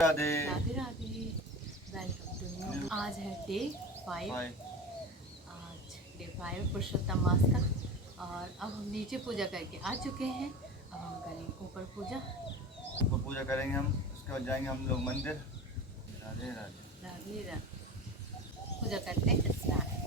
Radhe Radhe Radhe. Welcome to new. आज है day 5। हाय। आज डे 5 पुरुषोत्तम मास का। और अब हम नीचे पूजा करके आ चुके हैं। अब हम करेंगे ऊपर पूजा। ऊपर पूजा करेंगे हम, उसके बाद जाएंगे हम लोग मंदिर। राधे राधे। राधे राधे। पूजा करते हैं स्टार्ट।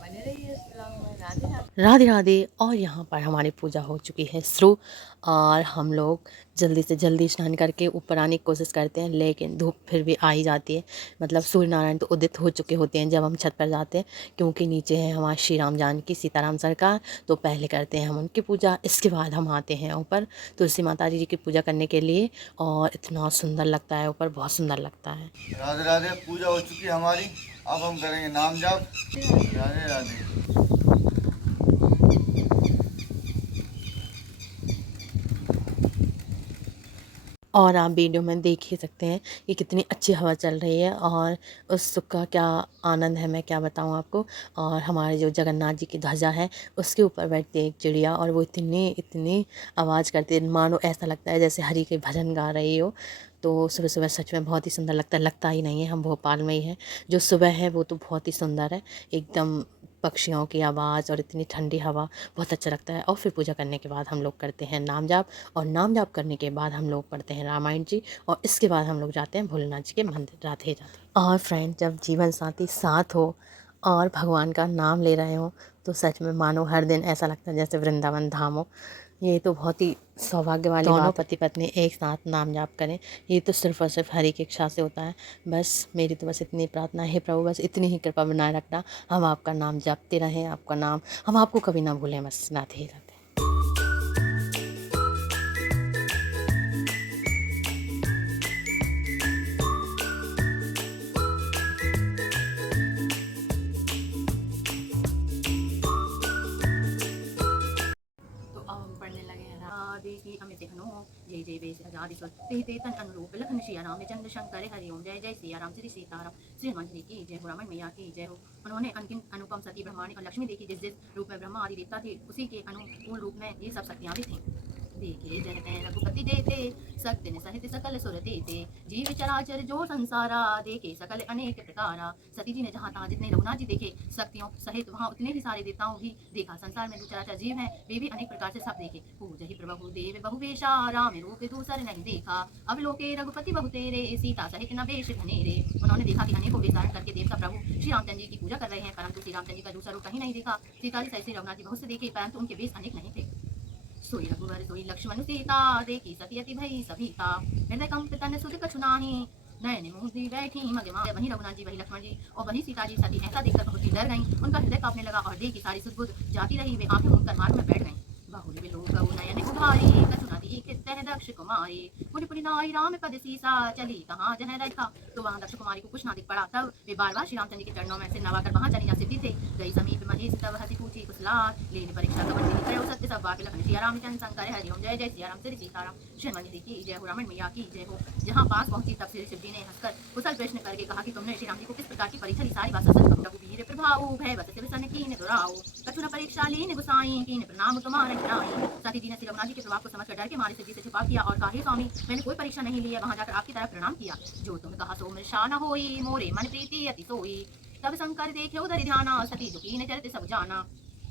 बने रहिए इस ब्लॉग में। राधे राधे। राधे राधे। और यहाँ पर हमारी पूजा हो चुकी है शुरू। और हम लोग जल्दी से जल्दी स्नान करके ऊपर आने की कोशिश करते हैं, लेकिन धूप फिर भी आ ही जाती है। मतलब सूर्य नारायण तो उदित हो चुके होते हैं जब हम छत पर जाते हैं, क्योंकि नीचे है हमारे श्री राम जानकी सीताराम सरकार। तो पहले करते हैं हम उनकी पूजा, इसके बाद हम आते हैं ऊपर तुलसी माता जी की पूजा करने के लिए। और इतना सुंदर लगता है ऊपर, बहुत सुंदर लगता है। राधे राधे। पूजा हो चुकी है हमारी, अब हम करेंगे नाम जाप। राधे राधे। और आप वीडियो में देख ही सकते हैं कि कितनी अच्छी हवा चल रही है, और उस सुख का क्या आनंद है मैं क्या बताऊं आपको। और हमारे जो जगन्नाथ जी की ध्वजा है उसके ऊपर बैठती है एक चिड़िया, और वो इतनी इतनी आवाज़ करती है, मानो ऐसा लगता है जैसे हरि के भजन गा रही हो। तो सुबह सुबह सच में बहुत ही सुंदर लगता है। लगता ही नहीं है हम भोपाल में ही हैं। जो सुबह है वो तो बहुत ही सुंदर है एकदम। पक्षियों की आवाज़ और इतनी ठंडी हवा, बहुत अच्छा लगता है। और फिर पूजा करने के बाद हम लोग करते हैं नाम जाप, और नाम जाप करने के बाद हम लोग पढ़ते हैं रामायण जी, और इसके बाद हम लोग जाते हैं भोलेनाथ जी के मंदिर। राधे राधे। और फ्रेंड, जब जीवन साथी साथ हो और भगवान का नाम ले रहे हो तो सच में मानो हर दिन ऐसा लगता है जैसे वृंदावन धाम हो। ये तो बहुत ही सौभाग्य वाली दोनों पति पत्नी एक साथ नाम जाप करें, ये तो सिर्फ और सिर्फ हरि की इच्छा से होता है। बस मेरी तो बस इतनी प्रार्थना है, प्रभु बस इतनी ही कृपा बनाए रखना, हम आपका नाम जपते रहें, आपका नाम हम आपको कभी ना भूलें। बस राधे राधे। तो अब हम पढ़ने लगे हैं राधे की अमित हनो। जय जय वेश आजादीश्वर ते ते तन अनुरूप लखन सिया राम चंद्र शंकर हरि ओम। जय जय सिया राम श्री सीताराम। श्री हनुमान जी की जय हो, रामन मैया की जय हो। उन्होंने अनगिन अनुपम सती ब्रह्मांड और लक्ष्मी देखी, जिस जिस रूप में ब्रह्मा आदि देवता थे उसी के अनुकूल रूप में ये सब शक्तियां भी थीं। देखे जनते रघुपति देते, सत्य ने सहित सकल सुर देते, जीव चराचर जो संसारा, देखे सकल अनेक प्रकारा। सती जी ने जहाँ तहाँ जितने रघुनाथ जी देखे शक्तियों सहित, वहाँ उतने ही सारे देवताओं भी देखा। संसार में जो चराचर जीव हैं वे भी अनेक प्रकार से सब देखे। पूज ही प्रभु देव बहुवेशा, राम रूप दूसर नहीं देखा। अब लोके रघुपति बहु तेरे, सीता सहित न बेश घनेरे। उन्होंने देखा कि अनेकों वेश धारण करके देवता प्रभु श्री रामचंद्र जी की पूजा कर रहे हैं, परंतु श्री रामचंद्र जी का दूसरा रूप कहीं नहीं देखा। सीता जी सहित श्री रघुनाथ जी बहुत से देखे, परंतु उनके वेश अनेक नहीं थे। सोई रघुवर सोई लक्ष्मण सीता, देखी सती अति भई सभीता। हृदय कंप तन सुध कछु नाहि, नयन मोहि बैठी मग माहि। वही रघुनाथ जी, वही लक्ष्मण जी और वही सीता जी सती ऐसा देखकर बहुत ही डर गईं। उनका हृदय कांपने लगा और देखी सारी सुध जाती रही। वे आंखें मूंदकर मार्ग में बैठ गईं। बहुरी बिलोक नयन उभारी, कछु न दीखित तह दक्ष कुमारी। पुनि पुनि नाई राम पद सीसा, चली कहाँ जह रखा। तो वहाँ दक्ष कुमारी को कुछ ना दिख पड़ा। तब वे बार बार श्री रामचंद्र के चरणों में सिर नवाकर वहाँ चली जा सिद्धि थे। गई समीप महेश तब हसी पूछी कुशलार, लेने परीक्षा कवन विधि करे सत्य सब बात लखन। सिया रामचंद्र शंकर हरि ओम। जय जय सिया राम श्री सीताराम। श्री हनुमान जी की जय हो, रामन मैया की जय हो। जहाँ पास पहुंची तब श्री शिव जी ने हंसकर कुशल प्रश्न करके कहा कि तुमने श्री राम जी को किस प्रकार की परीक्षा ली। सारी बात सच कहूं। रघुवीर प्रभाऊ भय बस शिव सन कीन दुराऊ, कछु न परीक्षा लीन गुसाई, कीन प्रणाम तुम्हारे गिराई। सती जी ने श्री रघुनाथ जी के प्रभाव को समझकर डर के मारे शिव जी से छिपा किया और कहा, हे स्वामी मैंने कोई परीक्षा नहीं ली है, वहां जाकर आपकी तरफ प्रणाम किया। जो तुम कहा सो मृषा न होई, मोरे मन प्रीति अति सोई। तब शंकर देखे उधर ध्याना, सती जो कीन चरित सब जाना।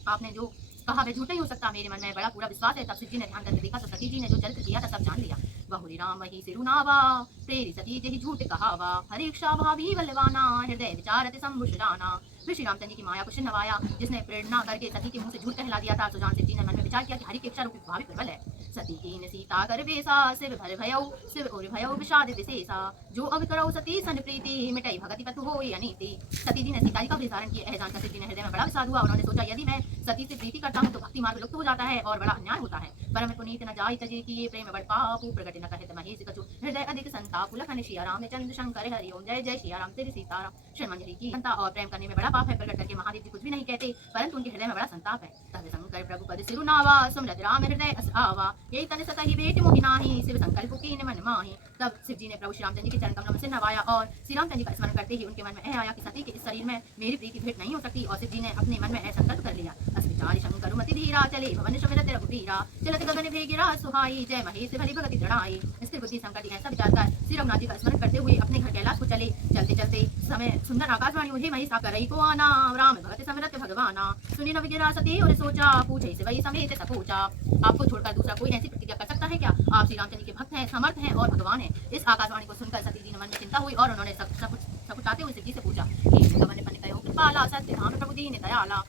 आपने जो कहा वह झूठ नहीं हो सकता, मेरे मन में बड़ा पूरा विश्वास है। तब शिव जी ने ध्यान करके देखा तो सती जी ने जो चरित्र किया था सब जान लिया। बहुरी राम वही सिरुनावा, प्रेरी सती जही झूठ कहावा। हरीक्षा भाभी बलवाना, हृदय विचारत संभुषराना। फिर श्री रामचंद्र की माया को छिन्न नवाया, जिसने प्रेरणा करके सती के मुंह से झूठ कहला दिया था। सुजान शिव जी ने मन में विचार किया कि हरि की इच्छा रूपी भावी प्रबल है। सती कीन सीता कर वेसा, शिव भर भयउ शिव और भयउ विषाद विशेषा। जो अब करौ सती सन प्रीति, मिटई भगति पतु होई अनीति। सती जी ने सीता जी का वेश धारण किया है जानकर शिव जी ने हृदय में बड़ा विषाद हुआ। उन्होंने सोचा यदि मैं सती से प्रीति करता हूँ तो भक्ति मार्ग लुप्त हो जाता है और बड़ा अन्याय होता है। परम पुनीत न जाई तजे किए, प्रेम बड़ पापु प्रगट न कहत महेश कछु। हृदय अधिक संताप लखन सिया राम चंद्र शंकर हरि ओम। जय जय सिया राम श्री सीताराम। श्री हनुमान जी की संता और प्रेम करने में बड़ा पाप है। प्रकट करके महादेव जी कुछ भी नहीं कहते, परंतु उनके हृदय में बड़ा संताप है। तब शंकर प्रभु पद सिरुनावा, सुमरत राम हृदय अस आवा। यही तन सतहि भेट मोहि नाहि, शिव संकल्प कीन मन माहि। तब शिव जी ने प्रभु श्री रामचंद्र जी के चरण कमलों से नवाया और श्री रामचंद्र जी का स्मरण करते ही उनके मन में यह आया कि सती के इस शरीर में मेरी प्रीति भेंट नहीं हो सकती और शिव जी ने अपने मन में ऐसा संकल्प कर लिया। अस विचारि शंकर मति धीरा चले भवन सुमिरत रघुबीरा चलत गगन भेगिरा सुहाई जय महेश भली भगति दृढ़ाई। स्थिर बुद्धि शंकर जी ऐसा विचार कर श्री रघुनाथ जी का स्मरण करते हुए अपने घर कैलाश को चले। चलते चलते समय सुंदर आकाशवाणी उन्हें मही सा करई को आना राम भगत समरत भगवाना सुनी न विगिरा सती और सोचा पूछे से वही समेत सब पूछा। आपको छोड़कर दूसरा कोई ऐसी प्रतिज्ञा कर सकता है क्या? आप श्री रामचंद्र के भक्त हैं, समर्थ हैं और भगवान हैं। इस आकाशवाणी को सुनकर सती जी ने मन में चिंता हुई और उन्होंने सकुचाते हुए शिव जी से पूछा कि पन कहो कृपाला सत्य धाम प्रभु दीन दयाला।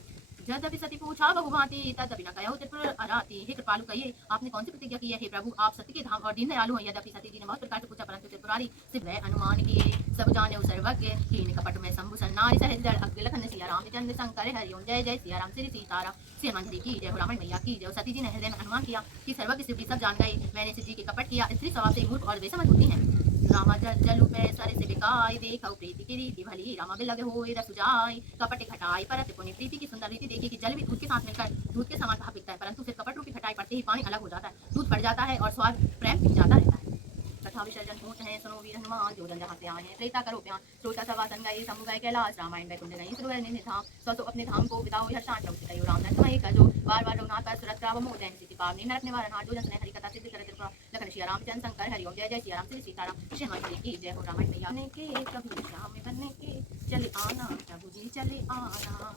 यद्यपि सती पूछा बहुभांति तदपि न कहो त्रिपुर अराती। हे कृपालु कहिए आपने कौन सी प्रतिज्ञा की है? हे प्रभु आप सत्य के धाम और दीन दयालु हैं। यद्यपि सती जी ने बहुत प्रकार से पूछा परंतु त्रिपुरारी सिद्ध वह अनुमान किए सब जाने सर्वज्ञ हीन कपट में शंभु सन्नारी सहज जड़ अग्नि लखन सिया रामचंद्र शंकर हरिओम जय जय सिया राम श्री सीताराम श्री हनुमान जी की जय हो रामन मैया की जय। सती जी ने हृदय में अनुमान किया कि सर्वज्ञ शिव जी सब जान गए। मैंने शिव जी के कपट किया। स्त्री स्वभाव से मूर्ख और बेसमझ होती है। रामा जल पे सर से बिकाई देखो प्रीति की रीति भली रामा बिलग होए रस जाई कपट खटाई परत पुनि। प्रीति की सुंदर रीति देखी कि जल भी दूध के साथ मिलकर दूध के समान भाव बिकता है परंतु फिर कपट रूपी खटाई पड़ते ही पानी अलग हो जाता है, दूध बढ़ जाता है और स्वाद प्रेम पी जाता रहता है। कथा विसर्जन होत है सुनो वीर हनुमान जो जन जहाँ से आए हैं त्रेता करो प्यान श्रोता सवासन गए समूह गए कैलाश रामायण वैकुंठ गई सुरवर ने धाम सो अपने धाम को बिताओ हर्षान प्रभु कहो राम नरसिंह का जो बार बार रघुनाथ पर सुरत राम मोह जैन सिद्धि पावनी नरक निवारण हाथ जो जन हरि कथा सिद्धि कर त्रिपुरा लखन सिया रामचंद्र शंकर हरिओम जय जय सिया राम श्री सीताराम श्री हनुमान जी की जय हो रामायण मैया ने के प्रभु श्याम बनने के चले आना प्रभु जी चले आना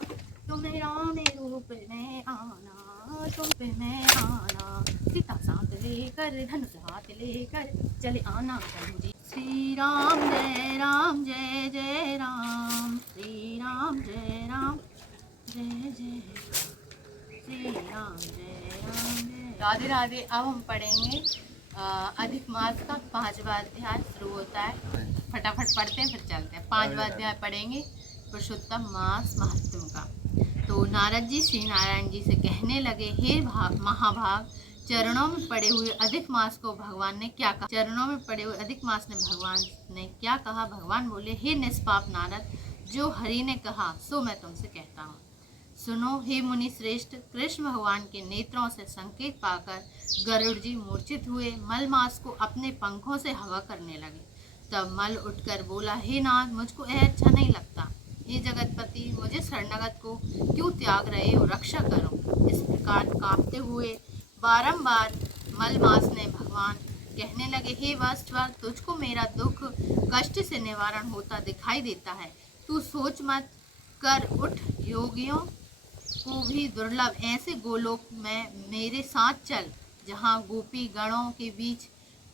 तुम्हें राम रूप में आना तुम में आना सीता साथ लेकर धनुष हाथ लेकर चले आना प्रभु जी। श्री राम जय जय राम श्री राम जय जय श्री राम जय। राधे राधे। अब हम पढ़ेंगे अधिक मास का 5वां अध्याय शुरू होता है। फटाफट पढ़ते हैं फिर चलते हैं। 5वां अध्याय पढ़ेंगे पुरुषोत्तम मास महत्व का। तो नारद जी श्री नारायण जी से कहने लगे हे महाभाग चरणों में पड़े हुए अधिक मास को भगवान ने क्या कहा? चरणों में पड़े हुए अधिक मास ने भगवान ने क्या कहा? भगवान बोले हे निष्पाप नारद जो हरि ने कहा सो मैं तुमसे कहता हूँ। सुनो हे मुनि श्रेष्ठ। कृष्ण भगवान के नेत्रों से संकेत पाकर गरुड़ जी मूर्छित हुए मल मास को अपने पंखों से हवा करने लगे। तब मल उठकर बोला हे नाथ मुझको यह अच्छा नहीं लगता। हे जगतपति मुझे शरणागत को क्यों त्याग रहे हो? रक्षा करो। इस प्रकार कांपते हुए बारंबार मलमास ने भगवान कहने लगे हे वत्सवर तुझको मेरा दुख कष्ट से निवारण होता दिखाई देता है। तू सोच मत कर उठ योगियों को भी दुर्लभ ऐसे गोलोक में मेरे साथ चल जहाँ गोपी गणों के बीच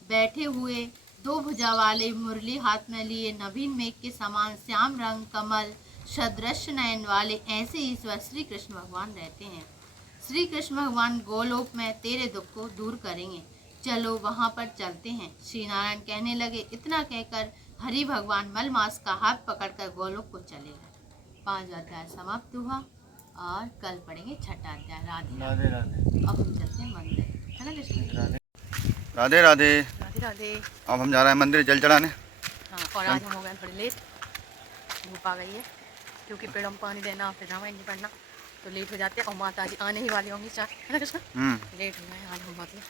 बैठे हुए 2 भुजा वाले मुरली हाथ में लिए नवीन मेघ के समान श्याम रंग कमल सदृश नयन वाले ऐसे ईश्वर श्री कृष्ण भगवान रहते हैं। श्री कृष्ण भगवान गोलोक में तेरे दुख को दूर करेंगे। चलो वहाँ पर चलते हैं। श्री नारायण कहने लगे। इतना कहकर हरि भगवान मलमास का हाथ पकड़कर गोलोक को चले गए। 5वां अध्याय समाप्त हुआ और कल पढ़ेंगे 6ठा अध्याय। राधे राधे राधे। अब हम चलते हैं मंदिर है ना कृष्ण। राधे राधे। राधे राधे। अब हम जा रहे हैं मंदिर जल चढ़ाने। हाँ और आज हम हो गए थोड़ी लेट। धूप आ गई है क्योंकि पेड़ों में पानी देना फिर रामायण नहीं पढ़ना तो लेट हो जाते हैं और माता जी आने ही वाली होंगी चार है ना कृष्ण। लेट हो गए आज हम मतलब।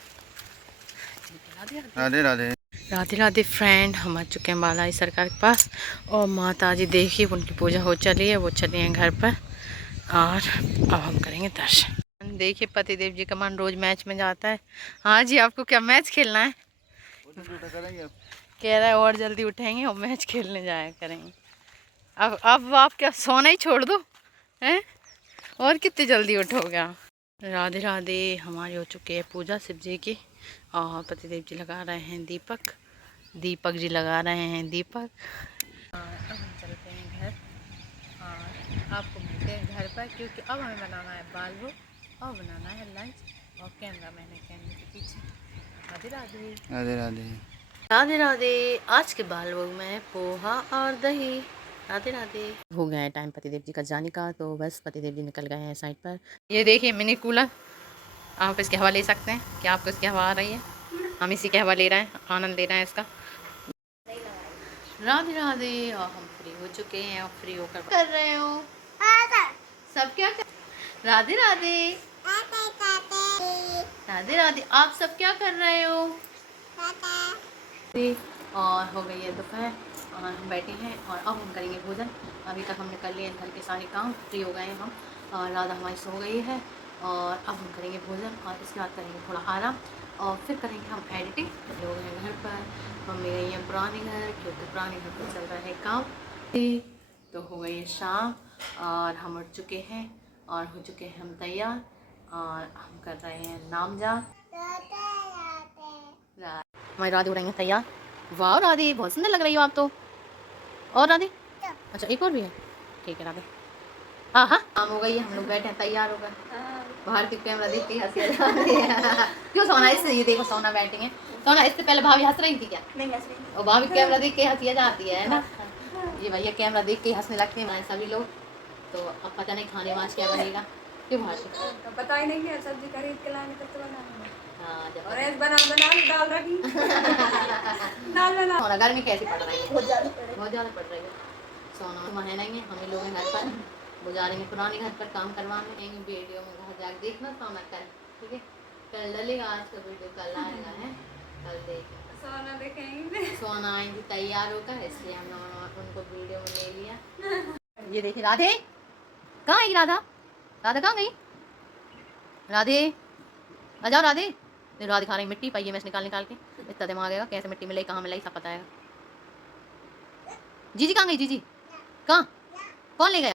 राधे राधे। राधे राधे फ्रेंड। हम आ चुके हैं बालाई सरकार के पास और माता जी देखिए उनकी पूजा हो चली है वो चली हैं घर पर और अब हम करेंगे दर्शन। देखिए पतिदेव जी का मन रोज मैच में जाता है। हाँ जी आपको क्या मैच खेलना है? कह रहा है और जल्दी उठेंगे और मैच खेलने जाया करेंगे। अब आप क्या सोना ही छोड़ दो हैं और कितनी जल्दी उठोगे? राधे राधे। हमारी हो चुकी है पूजा शिव जी की और पतिदेव जी लगा रहे हैं दीपक जी लगा रहे हैं दीपक। अब हम चलते हैं घर और आपको मिलते हैं घर पर क्योंकि अब हमें बनाना है बालू और बनाना है लंच और कैमरा मैन है कैमरे के पीछे। राधे राधे। राधे राधे। राधे राधे। आज के बालू में पोहा और दही। राधे राधे। हो गया है टाइम पतिदेव जी का जाने का तो बस पतिदेव जी निकल गए हैं साइड पर। ये देखिए मिनी कूलर आप इसकी हवा ले सकते हैं। क्या आपको इसकी हवा आ रही है? हम इसी की हवा ले रहे हैं आनंद ले रहे हैं इसका। राधे राधे। और हम फ्री हो चुके हैं और फ्री होकर कर रहे हो सब क्या कर? राधे राधे। राधे राधे। आप सब क्या कर रहे हो? और हो गई है दोपहर और हम बैठे हैं और अब हम करेंगे भोजन। अभी तक हमने कर लिए घर के सारे काम, फ्री हो गए हैं हम और राधा हमारी सो गई है और अब हम करेंगे भोजन और इसके बाद करेंगे थोड़ा आराम और फिर करेंगे हम एडिटिंग। लोग हैं घर पर, मम्मी गई हैं पुराने घर क्योंकि पुराने घर पर चल रहा है काम। तो हो गई है शाम और हम उठ चुके हैं और हो चुके हैं हम तैयार और हम कर रहे हैं नाम जाप। हमारी राधे हो रही है तैयार। वाह राधे बहुत सुंदर लग रही हो आप तो। और राधे अच्छा एक और भी है, ठीक है राधे। हाँ हाँ काम हो गई है, हम लोग बैठे हैं तैयार हो गए। बाहर की कैमरा देख के हंसी आ जाती है। क्यों सोना इससे, ये देखो सोना बैठे हैं। सोना इससे पहले भाभी हंस रही थी क्या? नहीं हंस रही। और भाभी कैमरा देख के हंसी आ जाती है ना। ये भैया कैमरा देख के हंसने लगते हैं सभी लोग। तो अब पता नहीं खाने में आज क्या बनेगा। क्यों भाभी तो पता ही नहीं है, सब्जी खरीद के लाने तब तो बनाऊंगा। हाँ जब और ऐसे बना दाल रखी। दाल बना। सोना गर्मी कैसी पड़ रही है? बहुत ज़्यादा पड़ रही है। सोना तो है नहीं, हम ही लोग हैं घर पर, वो जा रहे हैं पुराने घर पर काम करवाने। वीडियो में घर जाकर देखना सोना कल, ठीक है? कल डलेगा, आज का वीडियो कल आएगा है, कल देखें। सोना देखेंगे। सोना आएंगी तैयार होकर, इसलिए हम लोगों उनको वीडियो में ले लिया। ये देखिए राधे कहाँ है? राधा राधा कहाँ गई? राधे आ जाओ राधे। राधे खा रही मिट्टी, पाइए में से निकाल निकाल के। इतना दिमाग आएगा कैसे मिट्टी मिलाई, कहाँ मिलाई सब पता है। जीजी कहाँ गई? जीजी कहाँ? कौन ले गया?